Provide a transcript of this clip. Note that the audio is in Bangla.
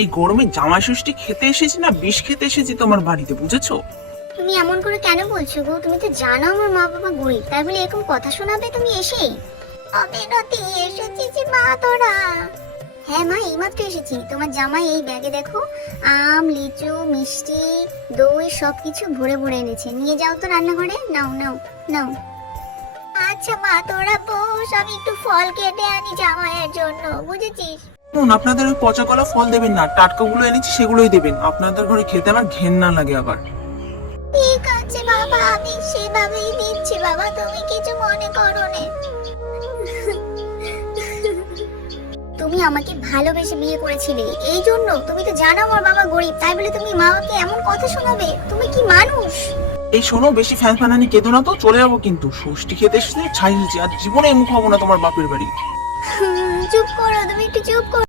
এই গরমে জামাই ষষ্ঠী খেতে এসেছি না বিষ খেতে এসেছি তোমার বাড়িতে, বুঝেছো? তুমি এমন করে কেন বলছো গো? তুমি তো জানো আমার মা বাবা গরিব, তাই বলে এরকম কথা শোনাবে তুমি এসেই? অবিনতি, এসেছিস মা তোরা? হ্যাঁ মা, এইমাত্র এসেছি। তোমার জামাই এই ব্যাগে দেখো আম, লিচু, মিষ্টি, দই সবকিছু ভরে ভরে এনেছে। নিয়ে যাও তো রান্নাঘরে, নাও নাও নাও। আচ্ছা মা, তোরা বস, আমি একটু ফল কেটে আনি জামাইয়ের জন্য, বুঝেছিস? শুনুন, আপনাদের ওই পচা কলা ফল দেবেন না, টাটকাগুলো এনেছি সেগুলোই দেবেন। আপনাদের ঘরে খেতে আমার ঘেন্না লাগে আবার। ঠিক আছে বাবা, আমি সেভাবেই দিচ্ছি বাবা, তুমি কিছু মনে করো না। তুমি আমাকে ভালোবেসে বিয়ে করেছিলে, এই জন্য। তুমি তো জানো আমার বাবা গরিব, তাই বলে তুমি মা বাবাকে এমন কথা শোনাবে? তুমি কি মানুষ? এই শোনো, বেশি ফ্যান ফ্যানানি কেঁদো না তো, চলে যাবো কিন্তু। ষষ্ঠী খেতে এসেছি ছাড়িয়েছি, আর জীবনে মুখ হবো না তোমার বাপের বাড়ি। চুপ করো, তুমি একটু চুপ করো।